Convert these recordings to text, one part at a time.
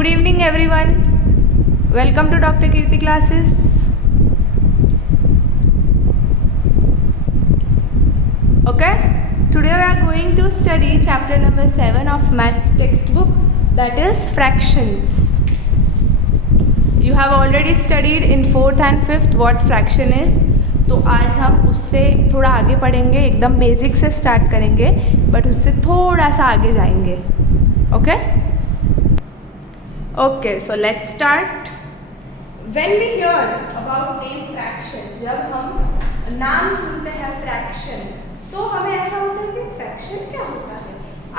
Good evening everyone. Welcome to Dr. Kirti classes. Okay, today we are going to study chapter number 7 of maths textbook, that is fractions. You have already studied in 4th and 5th what fraction is. तो आज हम उससे थोड़ा आगे पढ़ेंगे, एकदम basic से start करेंगे बट उससे थोड़ा सा आगे जाएंगे. Okay okay, so let's start. When we hear about name fraction, जब हम नाम सुनते हैं फ्रैक्शन तो हमें ऐसा होता है कि फ्रैक्शन क्या होता है.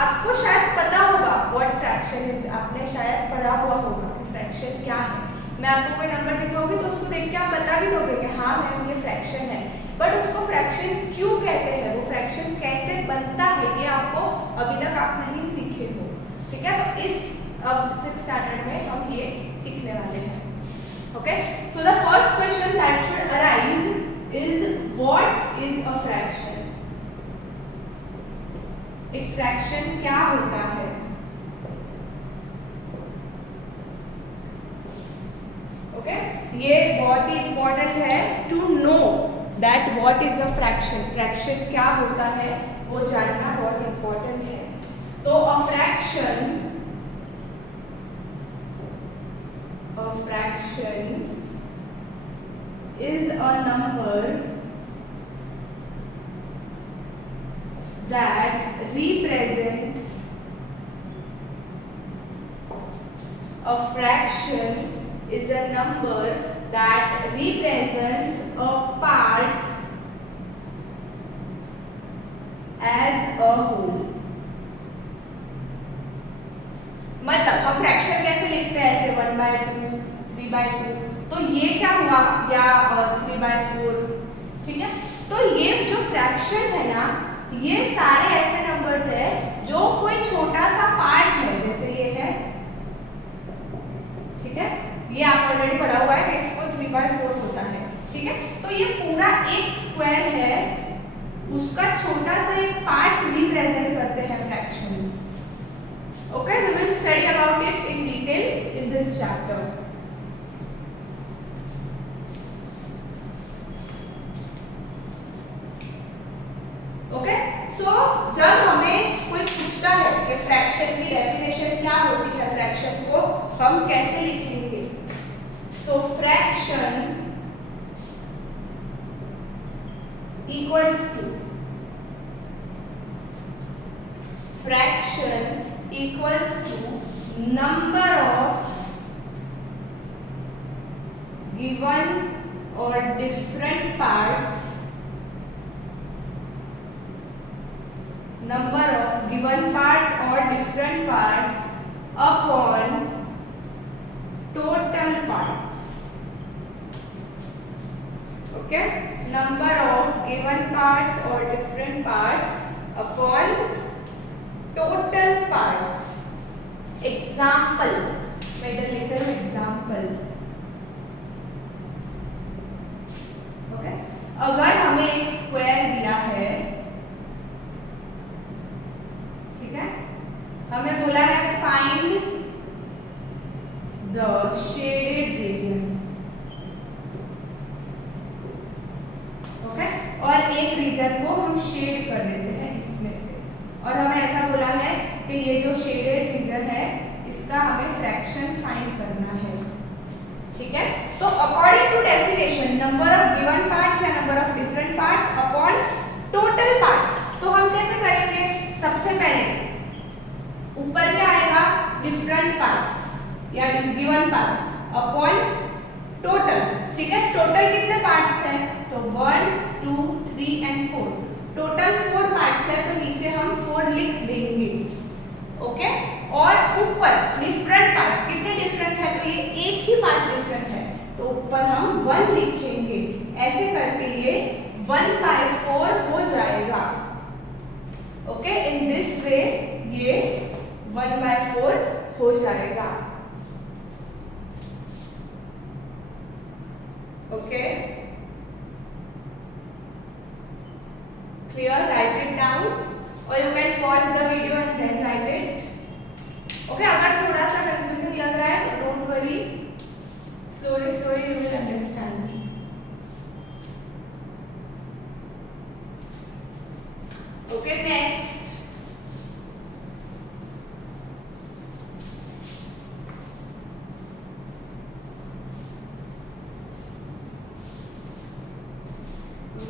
आपको शायद पता होगा व्हाट फ्रैक्शन इज, आपने शायद पढ़ा हुआ होगा कि फ्रैक्शन क्या है. मैं आपको कोई नंबर दिखाऊंगी तो उसको देख के आप बता भी दोगे कि हाँ मैम ये फ्रैक्शन है, बट उसको फ्रैक्शन क्यों कहते हैं, वो फ्रैक्शन कैसे बनता है, ये आपको अभी तक आप नहीं सीखे हो. ठीक है, तो इस अब 6th स्टैंडर्ड में हम ये सीखने वाले हैं. Okay, so the first question that should arise is what is a fraction. एक फ्रैक्शन क्या होता है. ओके, ये बहुत ही इंपॉर्टेंट है to know that what is a fraction. Fraction क्या होता है वो जानना बहुत इंपॉर्टेंट है. तो a fraction is a number that represents a fraction is a number that represents a part as a whole. मतलब हम फ्रैक्शन कैसे लिखते हैं, ऐसे 1/2, 3/2, तो ये क्या हुआ या 3/4. ठीक है, तो ये जो फ्रैक्शन है ना, ये सारे ऐसे नंबर्स है जो कोई छोटा सा पार्ट है, जैसे ये है. ठीक है, ये आप ऑलरेडी पढ़ा हुआ है कि इसको 3/4 होता है. ठीक है, तो ये पूरा एक स्क्वायर है, उसका छोटा सा एक पार्ट रिप्रेजेंट करते हैं fractions. Okay, we will study about it in detail in this chapter. Okay, so जब हमें कोई पूछता है कि फ्रैक्शन की डेफिनेशन क्या होती है, फ्रैक्शन को हम कैसे लिखेंगे. So fraction equals to number of given or different parts upon total parts. Okay, number of given parts or different parts upon total parts. Example, मैं इधर लिख रही हूँ example. Okay, अगर हमें एक स्क्वायर दिया है, ठीक है, हमें बोला है find the shaded region. Okay, और एक रीजन को हम शेड कर देते हैं इसमें से, और हमें ऐसा बोला है कि ये जो शेडेड रीजन है इसका हमें फ्रैक्शन फाइंड करना है. ठीक है, तो according to definition number of given parts या number of different parts upon total parts. तो हम कैसे करेंगे, सबसे पहले ऊपर क्या आएगा, डिफरेंट पार्ट्स या गिवन पार्ट अपॉन टोटल. ठीक है, टोटल कितने पार्ट्स हैं, तो 1, 2, 3 एंड 4. टोटल 4 पार्ट्स है तो नीचे हम 4 लिख देंगे. ओके, और ऊपर डिफरेंट पार्ट कितने डिफरेंट है, तो ये एक ही पार्ट डिफरेंट है तो ऊपर हम 1 लिखेंगे. ऐसे करके ये 1/4 हो जाएगा. ओके, इन दिस वे ये 1/4 हो जाएगा. Okay, clear, write it down or you can pause the video and then write it. Okay, अगर थोड़ा सा कंफ्यूजन लग रहा है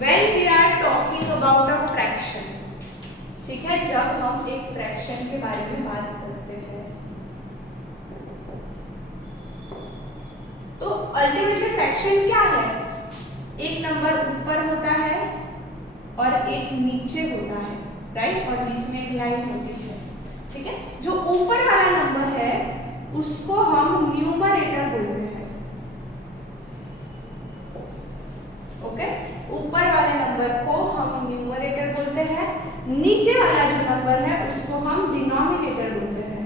when we are talking about a fraction, ठीक है, जब हम एक फ्रैक्शन के बारे में बात करते हैं तो अल्टीमेटली फ्रैक्शन क्या है? एक नंबर ऊपर होता है और एक नीचे होता है, राइट, और बीच में एक लाइन होती है, ठीक है। जो ऊपर वाला नंबर है उसको हम न्यूमरेटर बोलते हैं, ओके। ऊपर वाले नंबर को हम न्यूमरेटर बोलते हैं, नीचे वाला जो नंबर है उसको हम डिनोमिनेटर बोलते हैं,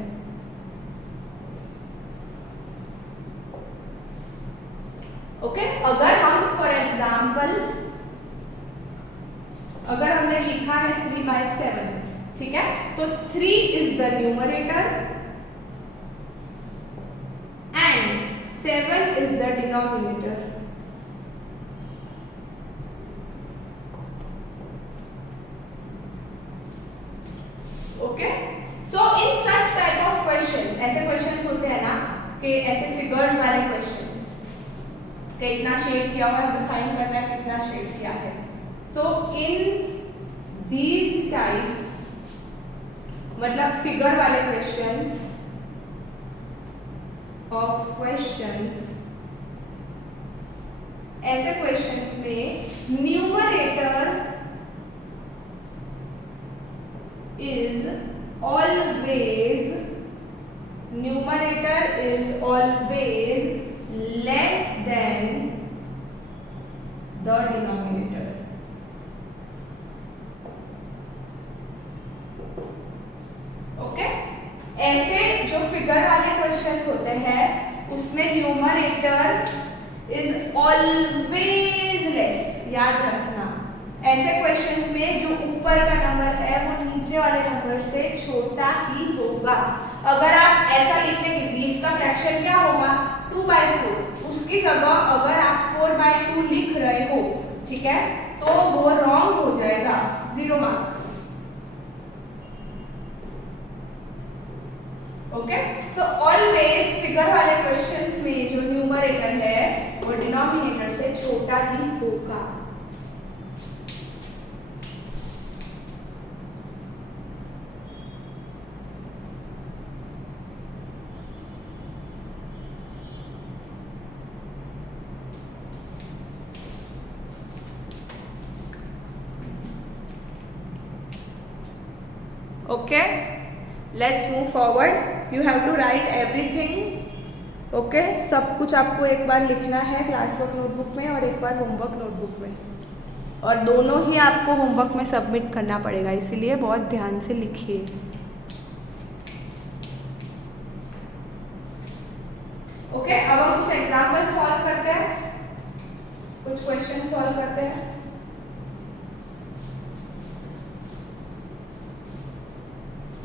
ओके। अगर हम फॉर एग्जाम्पल अगर हमने लिखा है 3/7, ठीक है, तो 3 is the numerator and 7 is the denominator, okay. So in such type of questions, ऐसे क्वेश्चंस होते हैं ना कि ऐसे फिगर्स वाले क्वेश्चंस कि इतना शेड किया हुआ है, हमें फाइंड करना है कितना शेड किया है। सो इन दीज टाइप, मतलब फिगर वाले क्वेश्चंस ऑफ क्वेश्चंस, ऐसे क्वेश्चंस में numerator is always less than the denominator, okay. ऐसे जो फिगर वाले क्वेश्चंस होते हैं उसमें न्यूमरेटर इज ऑलवेज लेस, याद रखना। ऐसे क्वेश्चंस में जो ऊपर का नंबर है वो नीचे वाले नंबर से छोटा ही होगा। अगर आप ऐसा लिखेंगे 20 का फ्रैक्शन क्या होगा 2/4, उसकी जगह अगर आप 4/2 लिख रहे हो, ठीक है, तो वो रॉन्ग हो जाएगा, 0 marks, okay. So always figure वाले क्वेश्चंस में जो न्यूमरेटर है वो डिनोमिनेटर से छोटा ही होगा। Okay, let's move forward. You have to write everything, okay. सब कुछ आपको एक बार लिखना है क्लास वर्क नोटबुक में और एक बार होमवर्क नोटबुक में, और दोनों ही आपको होमवर्क में सबमिट करना पड़ेगा, इसीलिए बहुत ध्यान से लिखिए। ओके, अब हम कुछ एग्जाम्पल सॉल्व करते हैं, कुछ क्वेश्चन सॉल्व करते हैं।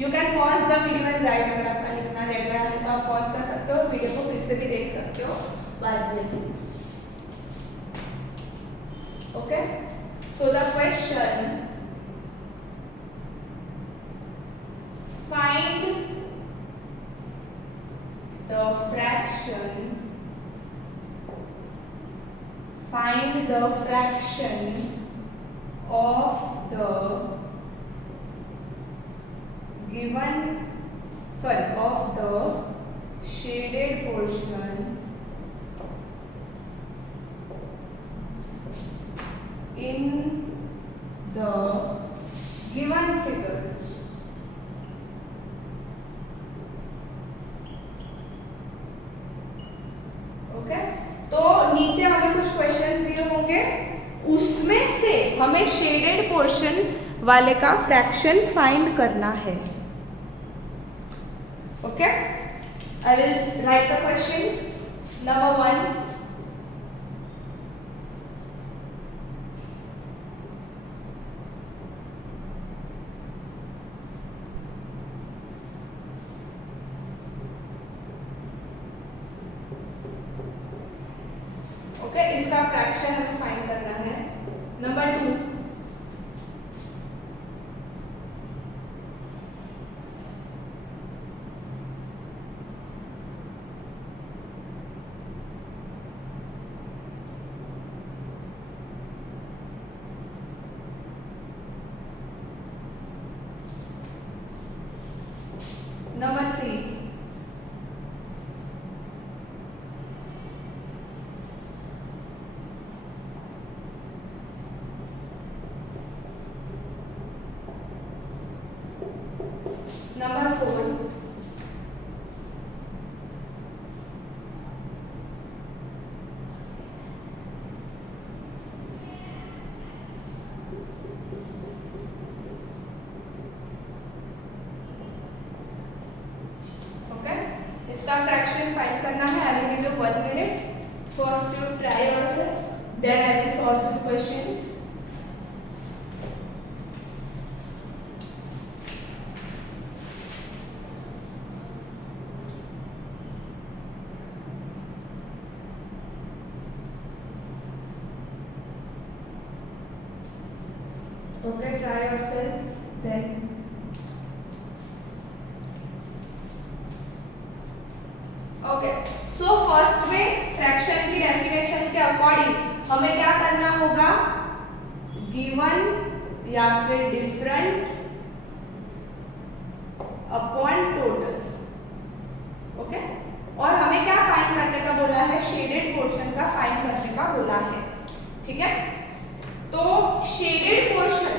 You can pause the video and right, अगर आपका लिखना रह गया है तो आप पॉज कर सकते हो, वीडियो को फिर से भी देख सकते हो बाद में, okay. So the question, find the fraction of the shaded portion in the given figures. Okay, तो नीचे हमें कुछ क्वेश्चन दिए होंगे, उसमें से हमें शेडेड पोर्शन वाले का फ्रैक्शन फाइंड करना है, okay. I will write the question. Number 1. Okay, इसका फ्रैक्शन हमें फाइंड करना है। नंबर 2, इसका फ्रैक्शन फाइंड करना है। I will give you 1 minute. First you try yourself, then I will solve these questions. Okay, try yourself, then okay. So first में fraction की definition के अकॉर्डिंग हमें क्या करना होगा, गिवन या फिर डिफरेंट अपॉन टोटल। ओके, और हमें क्या फाइंड करने का बोला है, शेडेड पोर्शन का फाइंड करने का बोला है। ठीक है, तो शेडेड पोर्शन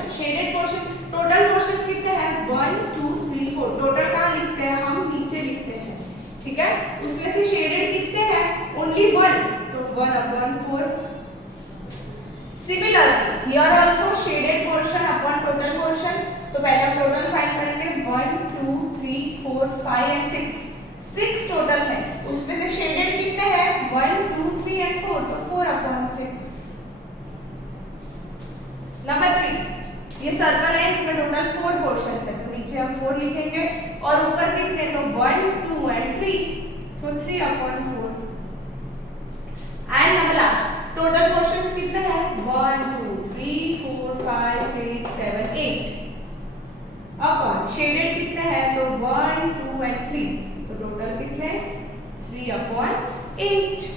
टोटल पोर्शन कितने हैं, 1 2 3 4। टोटल कहाँ लिखते हैं, हम नीचे लिखते हैं। ठीक है, उसमें से शेडेड कितने हैं, ओनली 1, तो 1/4। Similarly here also shaded portion upon total portion. तो पहले हम टोटल फाइंड करेंगे, 1 2 3 4 5 एंड 6 टोटल है। उसमें से शेडेड कितने हैं, 1 2 3 एंड 4, तो 4/6। नंबर 3, ये सर्कल है, इसमें टोटल 4 पोर्शंस है, तो नीचे हम 4 लिखेंगे और ऊपर कितने, तो 1 2 and 3, so 3/4। And number last, total portions कितने हैं, 1 2 3 4 5 6 7 8 अपॉन शेडेड कितने हैं, तो 1 2 एंड 3, तो टोटल कितने, 3/8।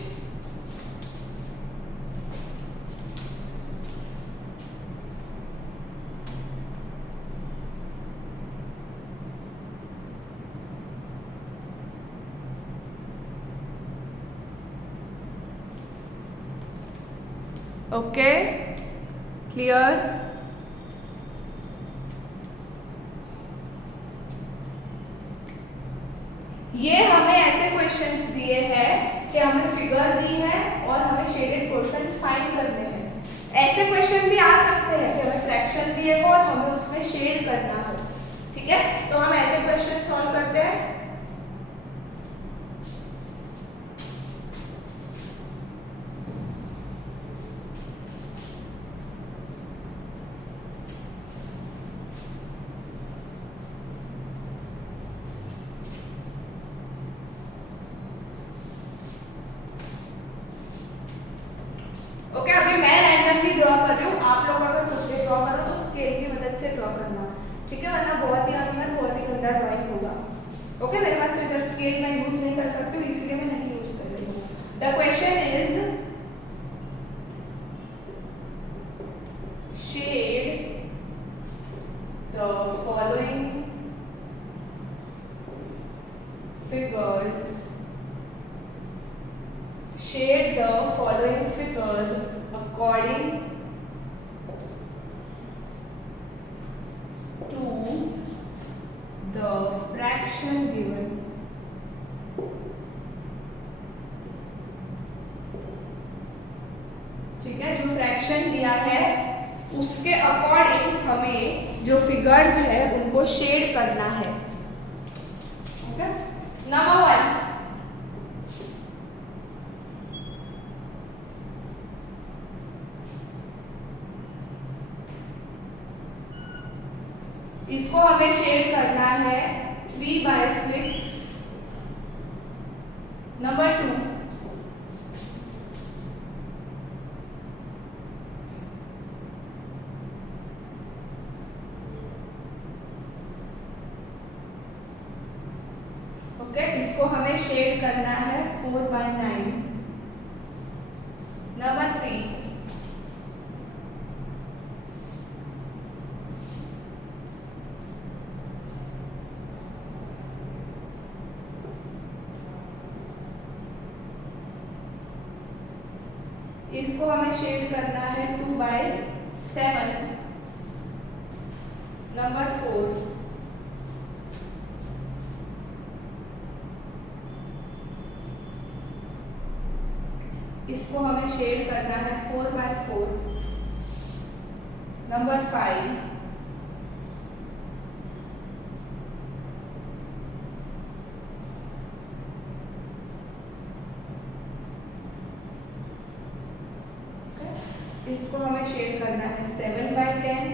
Okay, clear. ये हमें ऐसे क्वेश्चंस दिए हैं कि हमें फिगर दी है और हमें शेडेड पोर्शंस फाइंड करने हैं। ऐसे क्वेश्चन भी आ सकते हैं कि हमें फ्रैक्शन दिए हो और हमें उसमें शेड करना हो। ठीक है, तो हम ऐसे क्वेश्चन सॉल्व करते हैं। ओके, अभी मैं रैंडमली ड्रॉ कर रही हूँ, आप लोग अगर खुद से ड्रॉ करो तो स्केल की मदद से ड्रॉ करना। ठीक है, वरना बहुत ही अनइवन, बहुत ही गंदा ड्राइंग होगा। ओके, मेरे पास इधर स्केल मैं यूज नहीं कर सकती हूँ, इसलिए मैं नहीं यूज कर रही हूँ। The question is shade the following figures, shade the following figures according to the fraction given. ठीक है, जो फ्रैक्शन दिया है उसके अकॉर्डिंग हमें जो फिगर्स है उनको शेड करना है। ओके, नंबर 1, इसको हमें शेड करना है 3/6। नंबर 2, ओके, इसको हमें शेड करना है 4/9। नंबर 3, इसको हमें शेड करना है 2/7। नंबर 4, इसको हमें शेड करना है 4/4। नंबर 5, इसको हमें शेड करना है 7/10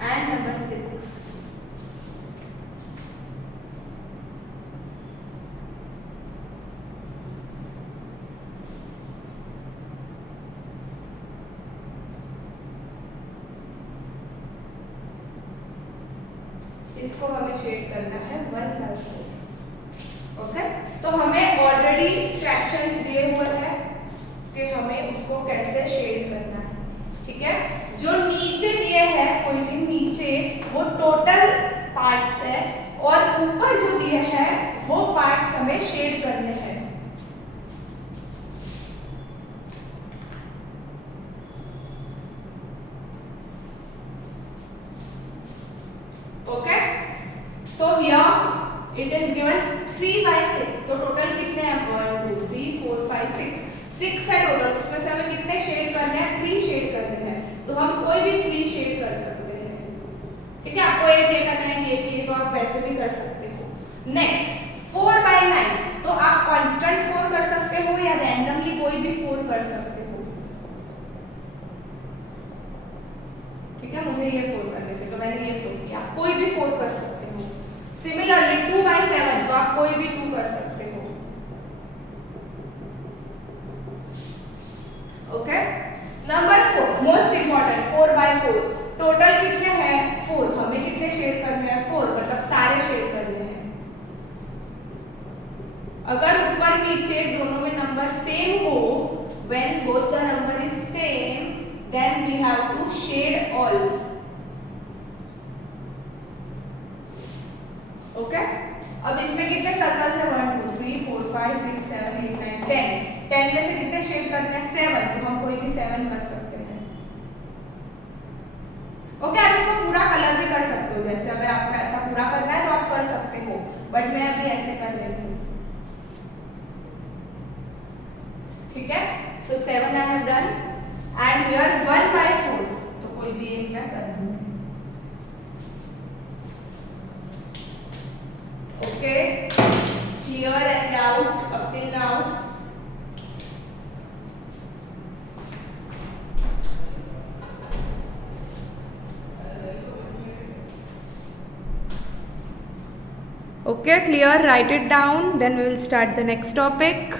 एंड नंबर 6। इसको हमें शेड करना है 1/4। ओके, तो हमें ऑलरेडी फ्रैक्शंस दिए हुए हैं कि हमें उसको कैसे शेड करना है। ठीक है, जो नीचे दिए हैं कोई भी नीचे वो टोटल पार्ट्स है और ऊपर जो दिए हैं वो पार्ट्स हमें शेड करने हैं। Okay, so here it is given 3/6। तो टोटल कितने हैं? 1 2 3 4 5 6 है टोटल। उसमें से हमें कितने शेड करने हैं? 3 शेड करने हैं। तो हम कोई भी 3 शेड कर सकते हैं। ठीक है, आपको एक ये करना है, ये तो आप वैसे भी कर सकते हो। नेक्स्ट 4/9। तो आप कांस्टेंट 4 कर सकते हो या रैंडमली कोई भी 4 कर सकते हो। ठीक है, मुझे ये 4 कर देते तो मैंने ये 4 किया। कोई भी 4 कर सकते हो। सिमिलरली 2/7 तो आप कोई भी 2 कर सकते हो। Okay, number 4 most important 4/4। Total कितने हैं? 4। हमें कितने शेड करने हैं? 4, मतलब सारे शेड करने हैं। अगर ऊपर नीचे दोनों में नंबर सेम हो, when both the number is same, then we have to shade all. Okay, अब इसमें कितने सर्कल्स है? 1 2 3 4 5 6 7 8 9 10। 10 में से कितने शेड करने हैं? 7। तो हम कोई भी 7 कर सकते हैं। ओके, आप इसको पूरा कलर भी कर सकते हो। जैसे अगर आपको ऐसा पूरा करना है तो आप कर सकते हो, बट मैं अभी ऐसे कर रही हूँ। ठीक है, सो 7 I have done and here 1/4। तो कोई भी एक मैं कर दूँ। Okay, clear and doubt up till now? Okay, clear. Write it down. Then we will start the next topic.